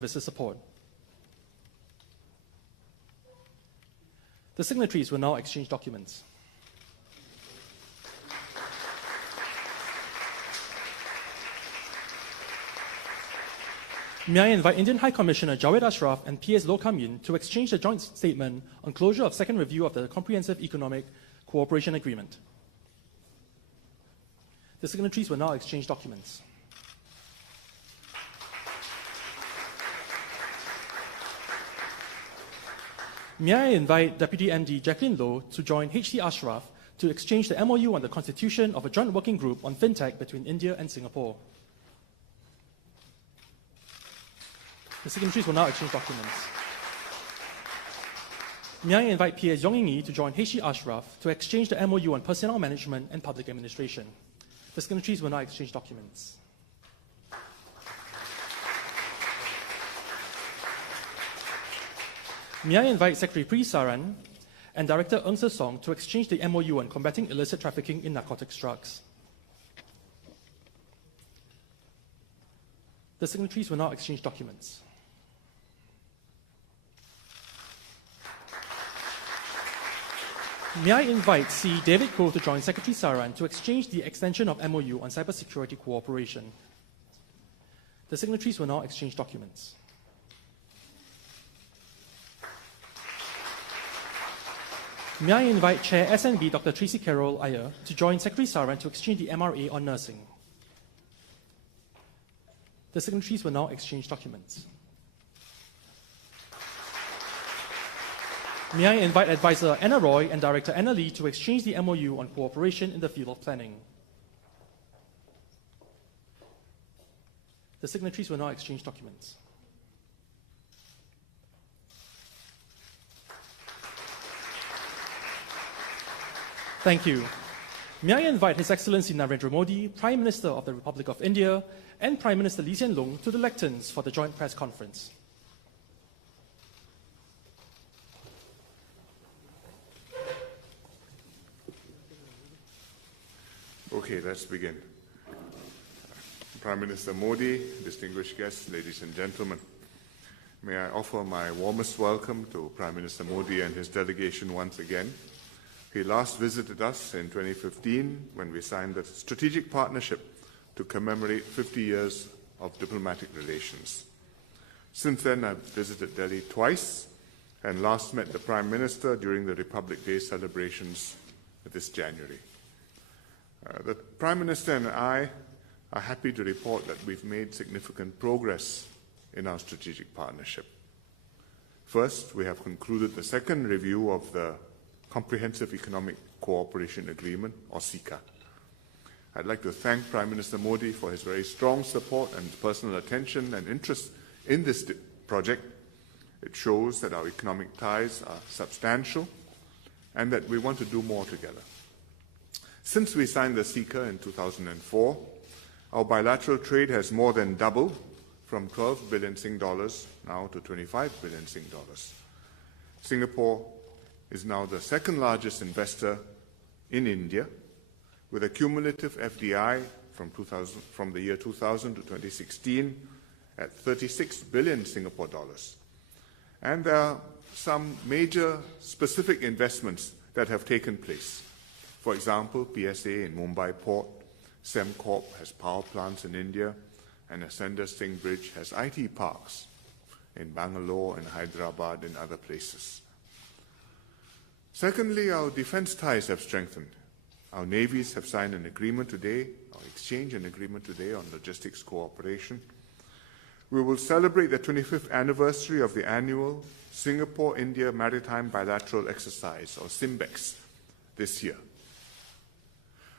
services support. The signatories will now exchange documents. May I invite Indian High Commissioner Jawed Ashraf and PS Loh Kam Yin to exchange the joint statement on closure of second review of the Comprehensive Economic Cooperation Agreement. The signatories will now exchange documents. May I invite Deputy MD Jacqueline Loh to join HT Ashraf to exchange the MOU on the constitution of a joint working group on fintech between India and Singapore. The signatories will now exchange documents. May I invite PS Yong Ying to join HT Ashraf to exchange the MOU on personnel management and public administration. The signatories will now exchange documents. May I invite Secretary Pri Saran and Director Ng Se Song to exchange the MOU on combating illicit trafficking in narcotics drugs. The signatories will now exchange documents. May I invite C. David Koh to join Secretary Saran to exchange the extension of MOU on cybersecurity cooperation. The signatories will now exchange documents. May I invite Chair SNB Dr. Tracy Carroll Iyer to join Secretary Saran to exchange the MRA on nursing. The signatories will now exchange documents. May I invite Advisor Anna Roy and Director Anna Lee to exchange the MOU on cooperation in the field of planning. The signatories will now exchange documents. Thank you. May I invite His Excellency Narender MOdi, Prime Minister of the Republic of India, and Prime Minister Hsein Loong to the lecterns for the joint press conference. Okay, let's begin. Prime Minister Modi, distinguished guests, ladies and gentlemen, may I offer my warmest welcome to Prime Minister Modi and his delegation once again. He last visited us in 2015 when we signed the strategic partnership to commemorate 50 years of diplomatic relations. Since then, I've visited Delhi twice and last met the Prime Minister during the Republic Day celebrations this January. The Prime Minister and I are happy to report that we've made significant progress in our strategic partnership. First, we have concluded the second review of the Comprehensive Economic Cooperation Agreement, or CECA. I'd like to thank Prime Minister Modi for his very strong support and personal attention and interest in this project. It shows that our economic ties are substantial and that we want to do more together. Since we signed the CECA in 2004, our bilateral trade has more than doubled from 12 billion Sing dollars now to 25 billion Sing dollars. Singapore is now the second largest investor in India, with a cumulative FDI from the year 2000 to 2016 at 36 billion Singapore dollars. And there are some major specific investments that have taken place. For example, PSA in Mumbai Port, Sembcorp has power plants in India, and Ascender Singh Bridge has IT parks in Bangalore and Hyderabad and other places. Secondly, our defense ties have strengthened. Our navies have signed an agreement today, or exchanged an agreement today on logistics cooperation. We will celebrate the 25th anniversary of the annual Singapore-India Maritime Bilateral Exercise, or SIMBEX, this year.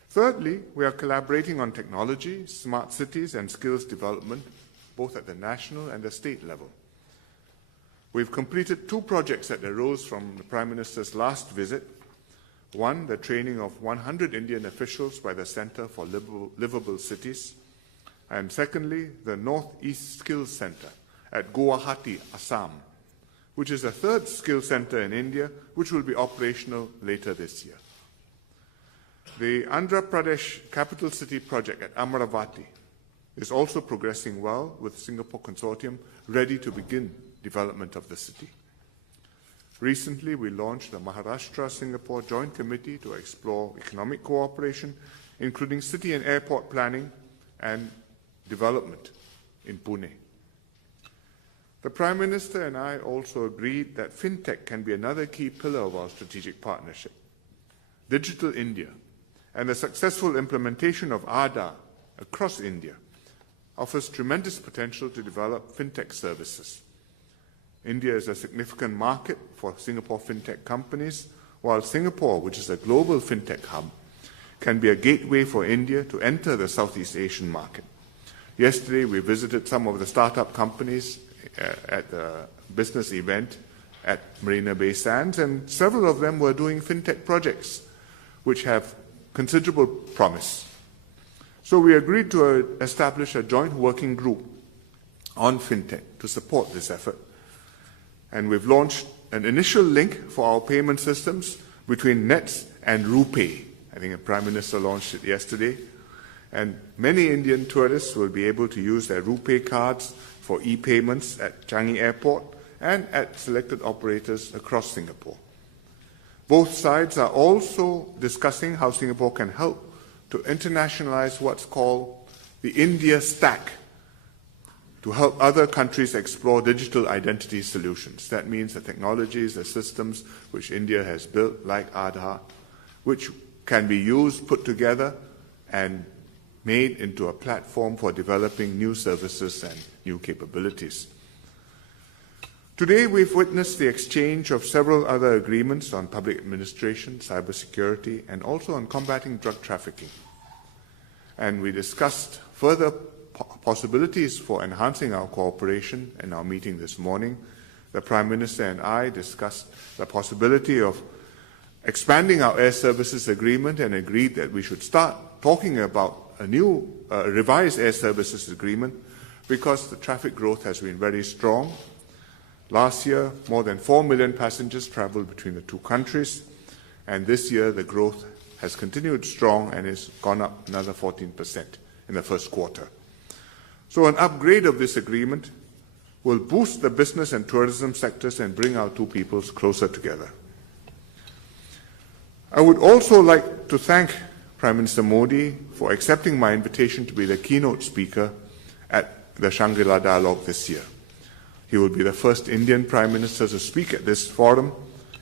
Thirdly, we are collaborating on technology, smart cities, and skills development, both at the national and the state level. We've completed two projects that arose from the Prime Minister's last visit. One, the training of 100 Indian officials by the Centre for Livable Cities. And secondly, the Northeast Skills Centre at Guwahati, Assam, which is the third skills centre in India, which will be operational later this year. The Andhra Pradesh Capital City project at Amaravati is also progressing well, with Singapore Consortium ready to begin development of the city. Recently, we launched the Maharashtra-Singapore Joint Committee to explore economic cooperation, including city and airport planning and development in Pune. The Prime Minister and I also agreed that fintech can be another key pillar of our strategic partnership. Digital India and the successful implementation of Aadhaar across India offers tremendous potential to develop fintech services. India is a significant market for Singapore fintech companies, while Singapore, which is a global fintech hub, can be a gateway for India to enter the Southeast Asian market. Yesterday, we visited some of the startup companies at the business event at Marina Bay Sands, and several of them were doing fintech projects, which have considerable promise. So we agreed to establish a joint working group on fintech to support this effort. And we've launched an initial link for our payment systems between NETS and RuPay. I think the Prime Minister launched it yesterday. And many Indian tourists will be able to use their RuPay cards for e-payments at Changi Airport and at selected operators across Singapore. Both sides are also discussing how Singapore can help to internationalize what's called the India Stack, to help other countries explore digital identity solutions. That means the technologies, the systems which India has built, like Aadhaar, which can be used, put together, and made into a platform for developing new services and new capabilities. Today, we've witnessed the exchange of several other agreements on public administration, cybersecurity, and also on combating drug trafficking. And we discussed further possibilities for enhancing our cooperation in our meeting this morning. The Prime Minister and I discussed the possibility of expanding our air services agreement and agreed that we should start talking about a new revised air services agreement because the traffic growth has been very strong. Last year, more than 4 million passengers traveled between the two countries, and this year the growth has continued strong and has gone up another 14% in the first quarter. So an upgrade of this agreement will boost the business and tourism sectors and bring our two peoples closer together. I would also like to thank Prime Minister Modi for accepting my invitation to be the keynote speaker at the Shangri-La Dialogue this year. He will be the first Indian Prime Minister to speak at this forum,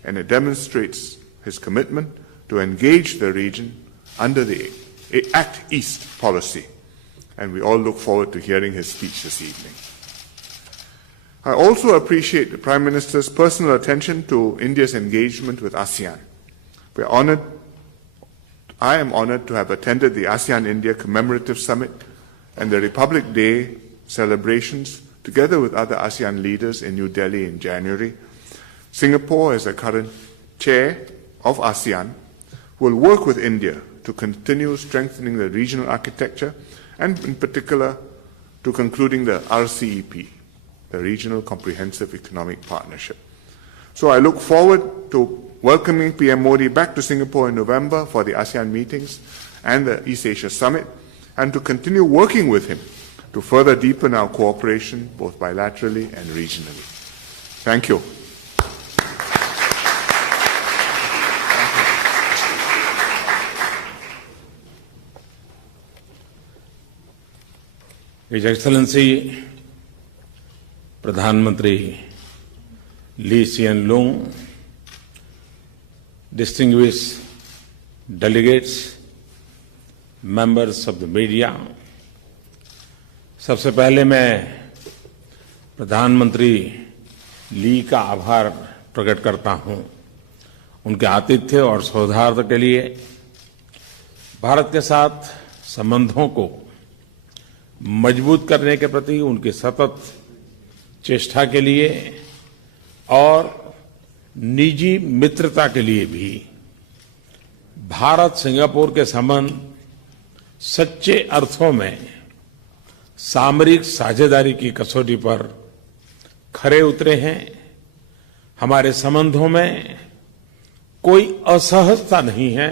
and it demonstrates his commitment to engage the region under the Act East policy. And we all look forward to hearing his speech this evening. I also appreciate the Prime Minister's personal attention to India's engagement with ASEAN. I am honored to have attended the ASEAN-India Commemorative Summit and the Republic Day celebrations together with other ASEAN leaders in New Delhi in January. Singapore, as the current chair of ASEAN, will work with India to continue strengthening the regional architecture and in particular to concluding the RCEP, the Regional Comprehensive Economic Partnership. So I look forward to welcoming PM Modi back to Singapore in November for the ASEAN meetings and the East Asia Summit, and to continue working with him to further deepen our cooperation both bilaterally and regionally. Thank you. His Excellency Pradhanmantri Hsein Loong, distinguished delegates, members of the media, सबसे पहले मैं प्रधानमंत्री ली का आभार प्रकट करता हूं उनके आतिथ्य और सौहार्द के लिए, भारत के साथ संबंधों को मजबूत करने के प्रति उनकी सतत चेष्टा के लिए और निजी मित्रता के लिए भी। भारत सिंगापुर के संबंध सच्चे अर्थों में सामरिक साझेदारी की कसौटी पर खरे उतरे हैं। हमारे संबंधों में कोई असहजता नहीं है,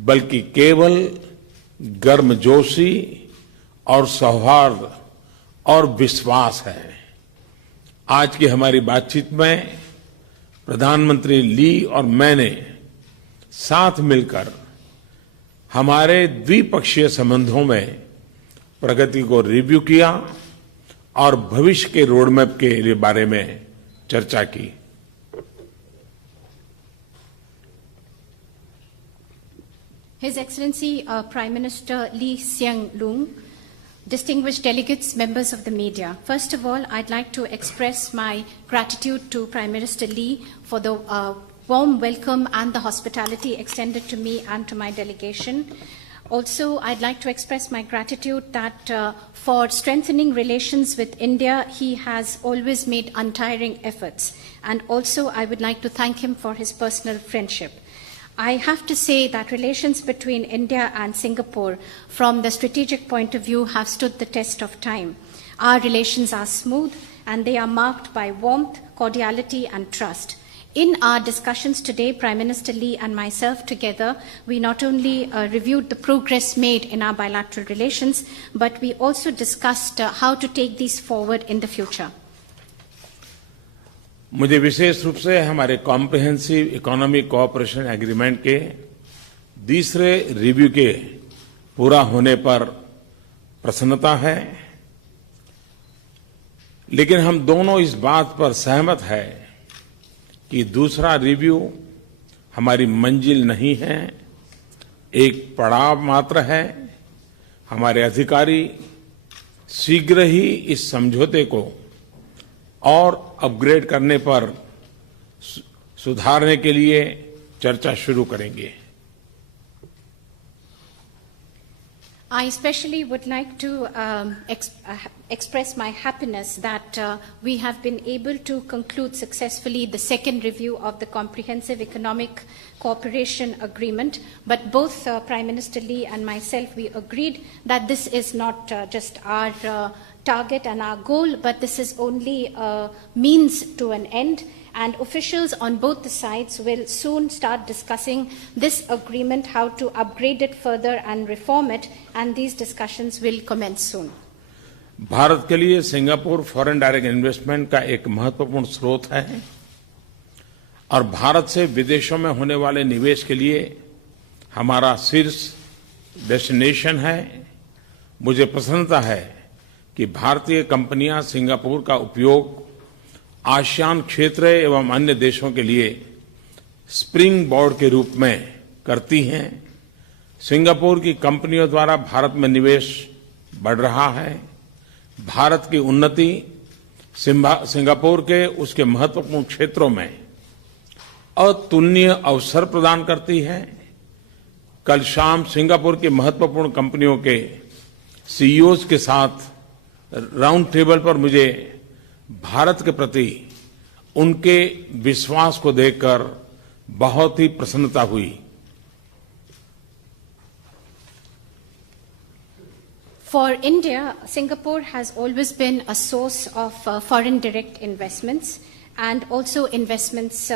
बल्कि केवल गर्मजोशी और सौहार्द और विश्वास है। आज की हमारी बातचीत में प्रधानमंत्री ली और मैंने साथ मिलकर हमारे द्विपक्षीय संबंधों में प्रगति को रिव्यू किया और भविष्य के रोडमैप के बारे में चर्चा की। His Excellency Prime Minister Hsein Loong, distinguished delegates, members of the media. First of all, I'd like to express my gratitude to Prime Minister Lee for the warm welcome and the hospitality extended to me and to my delegation. Also, I'd like to express my gratitude that for strengthening relations with India, he has always made untiring efforts. And also, I would like to thank him for his personal friendship. I have to say that relations between India and Singapore, from the strategic point of view, have stood the test of time. Our relations are smooth, and they are marked by warmth, cordiality, and trust. In our discussions today, Prime Minister Lee and myself together, we not only reviewed the progress made in our bilateral relations, but we also discussed how to take these forward in the future. मुझे विशेष रूप से हमारे comprehensive economic cooperation agreement के दूसरे review के पूरा होने पर प्रसन्नता है, लेकिन हम दोनों इस बात पर सहमत है कि दूसरा रिव्यू हमारी मंजिल नहीं है, एक पड़ाव मात्र है। हमारे अधिकारी शीघ्र ही इस समझौते को और अपग्रेड करने पर सुधारने के लिए चर्चा शुरू करेंगे। I especially would like to express my happiness that we have been able to conclude successfully the second review of the Comprehensive Economic Cooperation Agreement. But both Prime Minister Lee and myself, we agreed that this is not just our target and our goal, but this is only a means to an end. And officials on both the sides will soon start discussing this agreement, how to upgrade it further and reform it, and these discussions will commence soon. Bharat के लिए Singapore foreign direct investment का एक महत्वपूर्ण स्रोत है और भारत से विदेशों में होने वाले निवेश के लिए हमारा शीर्ष डेस्टिनेशन है। मुझे प्रसन्नता है कि भारतीय कंपनियां सिंगापुर का उपयोग आसियान क्षेत्र एवं अन्य देशों के लिए स्प्रिंग बोर्ड के रूप में करती हैं। सिंगापुर की कंपनियों द्वारा भारत में निवेश बढ़ रहा है। भारत की उन्नति सिंगापुर के उसके महत्वपूर्ण क्षेत्रों में अतुलनीय अवसर प्रदान करती है। कल शाम सिंगापुर की महत्वपूर्ण कंपनियों के सीईओज के साथ राउंड टेबल पर मुझे भारत के प्रति उनके विश्वास को देखकर बहुत ही प्रसन्नता हुई। For India, Singapore has always been a source of foreign direct investments and also investments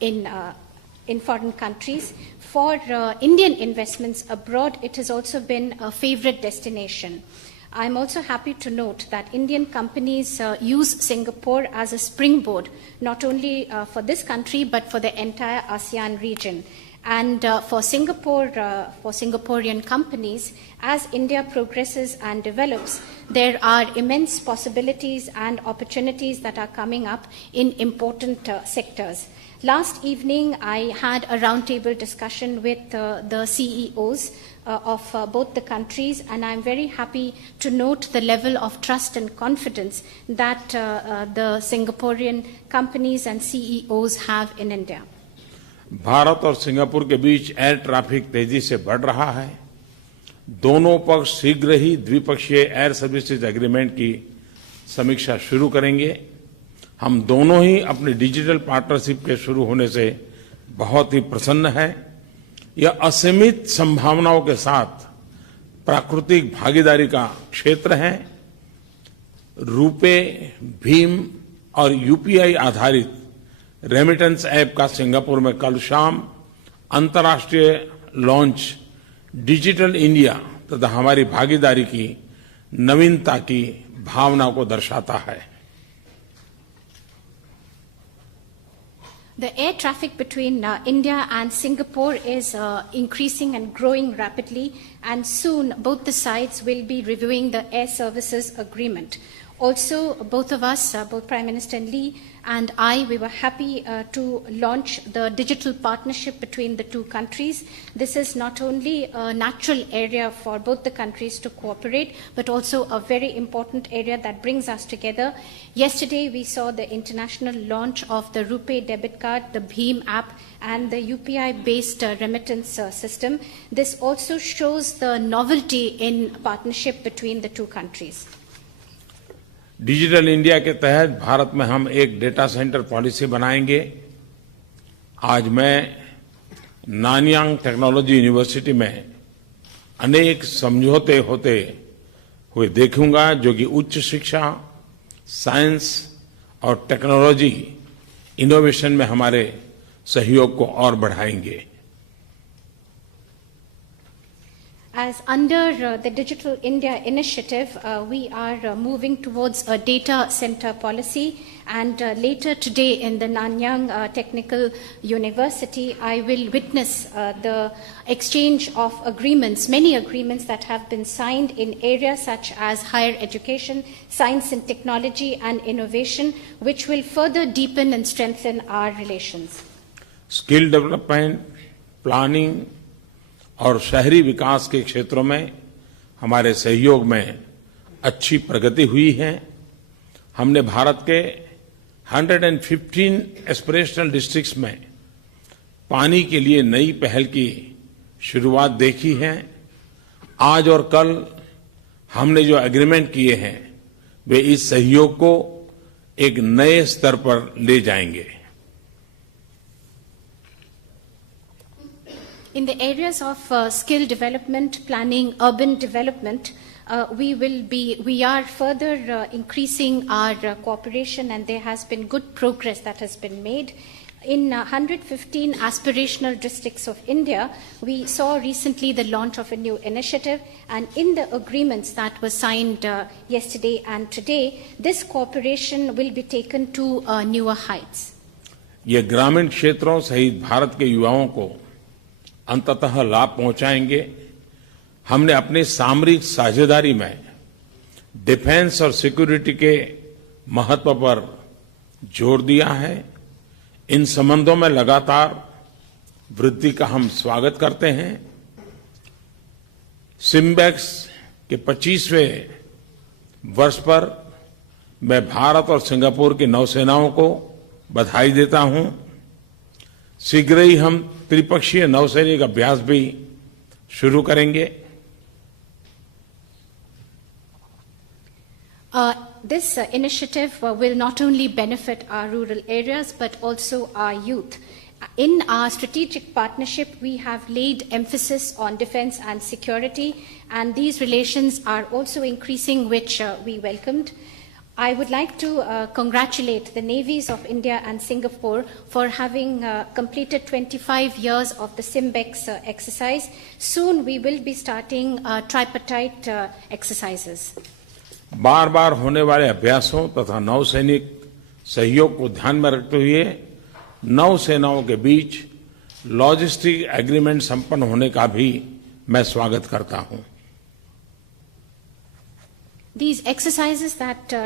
in foreign countries. For Indian investments abroad, it has also been a favorite destination. I'm also happy to note that Indian companies use Singapore as a springboard, not only for this country, but for the entire ASEAN region. And for Singapore, for Singaporean companies, as India progresses and develops, there are immense possibilities and opportunities that are coming up in important sectors. Last evening, I had a roundtable discussion with the CEOs of both the countries, and I'm very happy to note the level of trust and confidence that the Singaporean companies and CEOs have in India. Bharat और Singapore के बीच air traffic तेजी से बढ़ रहा है। दोनों पक्ष शीघ्र ही द्विपक्षीय एयर सर्विसेज एग्रीमेंट की समीक्षा शुरू करेंगे। हम दोनों ही अपनी डिजिटल पार्टनरशिप के शुरू होने से बहुत ही प्रसन्न हैं। यह असीमित संभावनाओं के साथ प्राकृतिक भागीदारी का क्षेत्र है। रुपे, भीम और यूपीआई आधारित रेमिटेंस ऐप का सिंगापुर में कल शाम अंतर्राष्ट्रीय लॉन्च डिजिटल इंडिया तथा हमारी भागीदारी की नवीनता की भावना को दर्शाता है। The air traffic between India and Singapore is increasing and growing rapidly, and soon both the sides will be reviewing the air services agreement. Also, both of us, both Prime Minister Lee and I, we were happy to launch the digital partnership between the two countries. This is not only a natural area for both the countries to cooperate, but also a very important area that brings us together. Yesterday, we saw the international launch of the RuPay debit card, the Bheem app, and the UPI-based remittance system. This also shows the novelty in partnership between the two countries. Digital India के तहत भारत में हम एक data centre policy बनाएंगे। आज मैं Nanyang technology university में अनेक समझौते होते हुए देखूंगा जो कि उच्च शिक्षा, साइंस और टेक्नोलॉजी इनोवेशन में हमारे सहयोग को और बढ़ाएंगे। As under the Digital India initiative, we are moving towards a data center policy, and later today in the Nanyang Technical University, I will witness the exchange of agreements, many agreements that have been signed in areas such as higher education, science and technology, and innovation, which will further deepen and strengthen our relations. Skill development, planning, और शहरी विकास के क्षेत्रों में हमारे सहयोग में अच्छी प्रगति हुई है। हमने भारत के 115 एस्पिरेशनल डिस्ट्रिक्ट्स में पानी के लिए नई पहल की शुरुआत देखी है। आज और कल हमने जो एग्रीमेंट किए हैं वे इस सहयोग को एक नए स्तर पर ले जाएंगे। In the areas of skill development, planning, urban development, we are further increasing our cooperation, and there has been good progress that has been made. In 115 aspirational districts of India, we saw recently the launch of a new initiative, and in the agreements that were signed yesterday and today, this cooperation will be taken to newer heights. ये ग्रामीण क्षेत्रों सहित भारत के युवाओं को अंततः लाभ पहुंचाएंगे। हमने अपनी सामरिक साझेदारी में डिफेंस और सिक्योरिटी के महत्व पर जोर दिया है। इन संबंधों में लगातार वृद्धि का हम स्वागत करते हैं। सिम्बेक्स के 25वें वर्ष पर मैं भारत और सिंगापुर की नौसेनाओं को बधाई देता हूं। शीघ्र ही हम त्रिपक्षीय नौसैनिक अभ्यास भी शुरू करेंगे। This initiative will not only benefit our rural areas but also our youth. In our strategic partnership, we have laid emphasis on defense and security, and these relations are also increasing, which we welcomed. I would like to congratulate the navies of India and Singapore for having completed 25 years of the SIMBEX exercise. Soon we will be starting tripartite exercises. बार बार होने वाले अभ्यासों तथा नौसैनिक सहयोग को ध्यान में रखते हुए नौसेनाओं के बीच लॉजिस्टिक एग्रीमेंट संपन्न होने का भी मैं स्वागत करता हूं। These exercises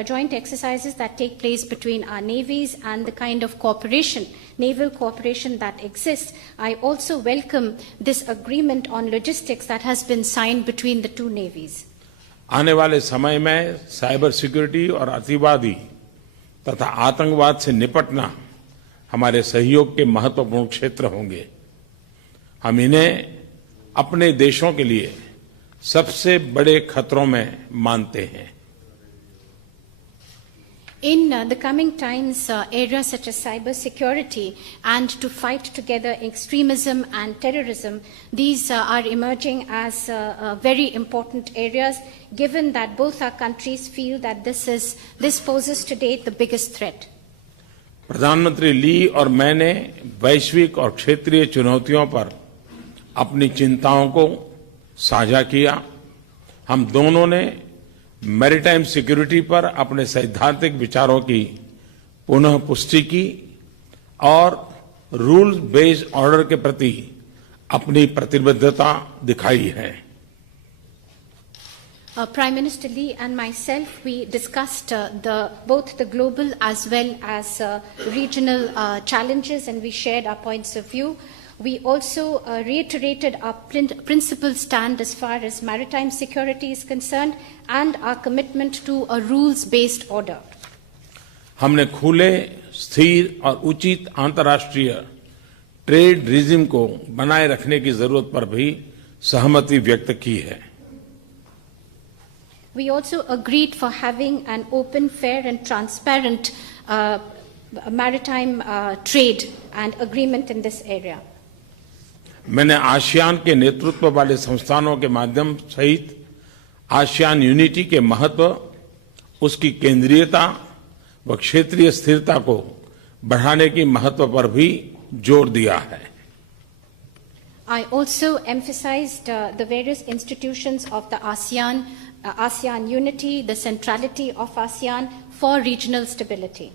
joint exercises that take place between our navies and the kind of cooperation, naval cooperation that exists, I also welcome this agreement on logistics that has been signed between the two navies. आने वाले समय में cyber security और अतिवादी तथा आतंकवाद से निपटना हमारे सहयोग के महत्वपूर्ण क्षेत्र होंगे। हम इन्हें अपने देशों के लिए सबसे बड़े खतरों में मानते हैं। In the coming times, areas such as cyber security and to fight together extremism and terrorism, these are emerging as very important areas, given that both our countries feel that this poses today the biggest threat. प्रधानमंत्री ली और मैंने वैश्विक और क्षेत्रीय चुनौतियों पर अपनी चिंताओं को साझा किया। हम दोनों ने मैरीटाइम सिक्योरिटी पर अपने सैद्धांतिक विचारों की पुनः पुष्टि की और रूल बेस्ड ऑर्डर के प्रति अपनी प्रतिबद्धता दिखाई है। Prime Minister Lee and myself, we discussed both the global as well as regional challenges, and we shared our points of view. We also reiterated our principled stand as far as maritime security is concerned and our commitment to a rules-based order. हमने खुले, स्थिर और उचित अंतर्राष्ट्रीय trade regime को बनाए रखने की जरूरत पर भी सहमति व्यक्त की है। We also agreed for having an open, fair and transparent maritime trade and agreement in this area. मैंने आसियान के नेतृत्व वाले संस्थानों के माध्यम सहित आसियान यूनिटी के महत्व, उसकी केंद्रीयता व क्षेत्रीय स्थिरता को बढ़ाने की महत्व पर भी जोर दिया है। I also emphasized the various institutions of the ASEAN unity, the centrality of ASEAN for regional stability.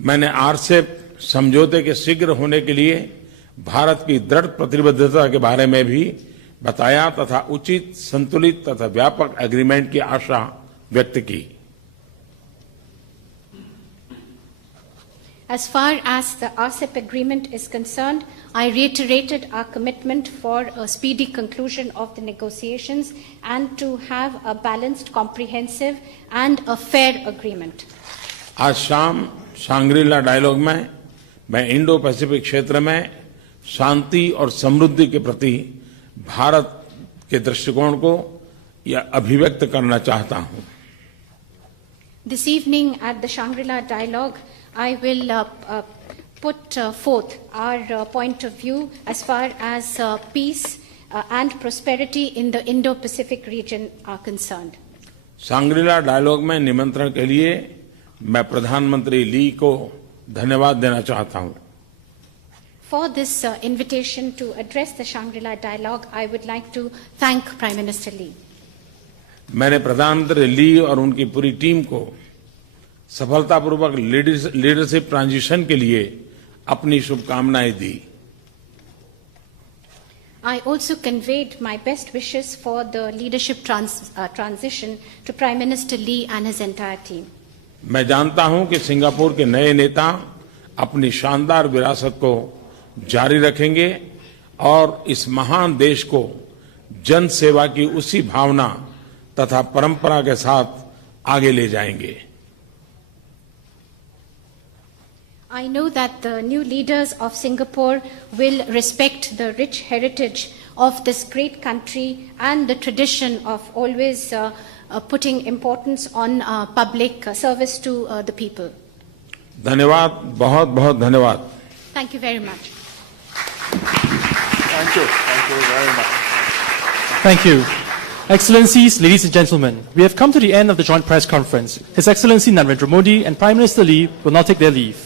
मैंने आरसेप समझौते के शीघ्र होने के लिए भारत की दृढ़ प्रतिबद्धता के बारे में भी बताया तथा उचित, संतुलित तथा व्यापक एग्रीमेंट की आशा व्यक्त की। As far as the RCEP agreement is concerned, I reiterated our commitment for a speedy conclusion of the negotiations and to have a balanced, comprehensive and a fair agreement. आज शाम सांग्रीला डायलॉग में मैं Indo Pacific क्षेत्र में शांति और समृद्धि के प्रति भारत के दृष्टिकोण को यह अभिव्यक्त करना चाहता हूं। This evening at the Shangri-La Dialogue, I will put forth our point of view as far as peace and prosperity in the Indo-Pacific region are concerned. Shangri-La dialogue में निमंत्रण के लिए मैं प्रधानमंत्री ली को धन्यवाद देना चाहता हूं। For this invitation to address the Shangri-La Dialogue, I would like to thank Prime Minister Lee. मैंने प्रधानमंत्री ली और उनकी पूरी टीम को सफलतापूर्वक लीडरशिप ट्रांजिशन के लिए अपनी शुभकामनाएं दी। I also conveyed my best wishes for the leadership transition to Prime Minister Lee and his entire team. मैं जानता हूं कि सिंगापुर के नए नेता अपनी शानदार विरासत को जारी रखेंगे और इस महान देश को जन सेवा की उसी भावना तथा परंपरा के साथ आगे ले जाएंगे। I know that the new leaders of Singapore will respect the rich heritage of this great country and the tradition of always putting importance on public service to the people. धन्यवाद, बहुत बहुत धन्यवाद। Thank you very much. Thank you very much. Thank you. Excellencies, ladies and gentlemen, we have come to the end of the joint press conference. His Excellency Narendra Modi and Prime Minister Lee will now take their leave.